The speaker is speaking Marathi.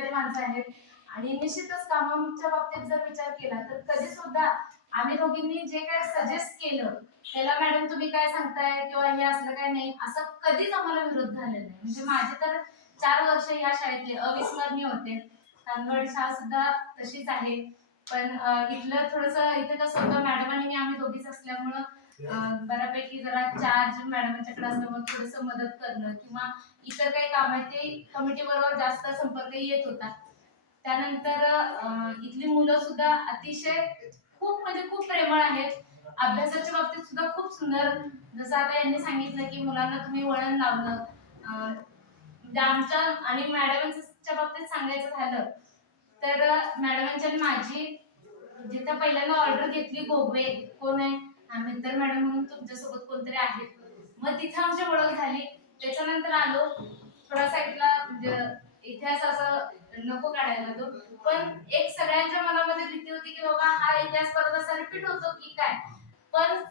करणारी माणसं आहेत. आणि निश्चितच कामाच्या बाबतीत जर विचार केला तर कधी सुद्धा आम्ही दोघींनी जे काय सजेस्ट केलं त्याला मॅडम तुम्ही काय सांगताय किंवा हे असलं काय नाही असं कधीच आम्हाला विरोध झालेला नाही. म्हणजे माझे तर चार वर्ष या शाळेतले अविस्मरणीय होते. तांदवड शाळा सुद्धा तशीच आहे. पण इथलं थोडस इथे कसं होतं मॅडम आणि मी आम्ही दोघीच असल्यामुळं बऱ्यापैकी जरा चार्ज मॅडमांच्याकडे असल्यामुळे थोडस मदत करणं किंवा इतर काही काम आहे ते कमिटी बरोबर जास्त संपर्क येत होता. त्यानंतर इथली मुलं सुद्धा अतिशय खूप म्हणजे खूप प्रेमळ आहेत. अभ्यासाच्या बाबतीत सुद्धा खूप सुंदर. जसं आता यांनी सांगितलं की मुलांना तुम्ही वळण लावलं. म्हणजे आमच्या आणि मॅडमांच्या बाबतीत सांगायचं झालं तर मॅडमांच्या माझी जिथं पहिल्यांदा ऑर्डर घेतली गोगवे कोण आहे? आम्ही तर मॅडम म्हणून तुमच्यासोबत कोणतरी आहे मग तिथं आमची ओळख झाली. त्याच्यानंतर आलो. थोडा साईडला म्हणजे इतिहास असं नको काढायला तो पण एक सगळ्यांच्या मनामध्ये भीती होती की बाबा हा इतिहास परत असा रिपीट होतो की काय? पण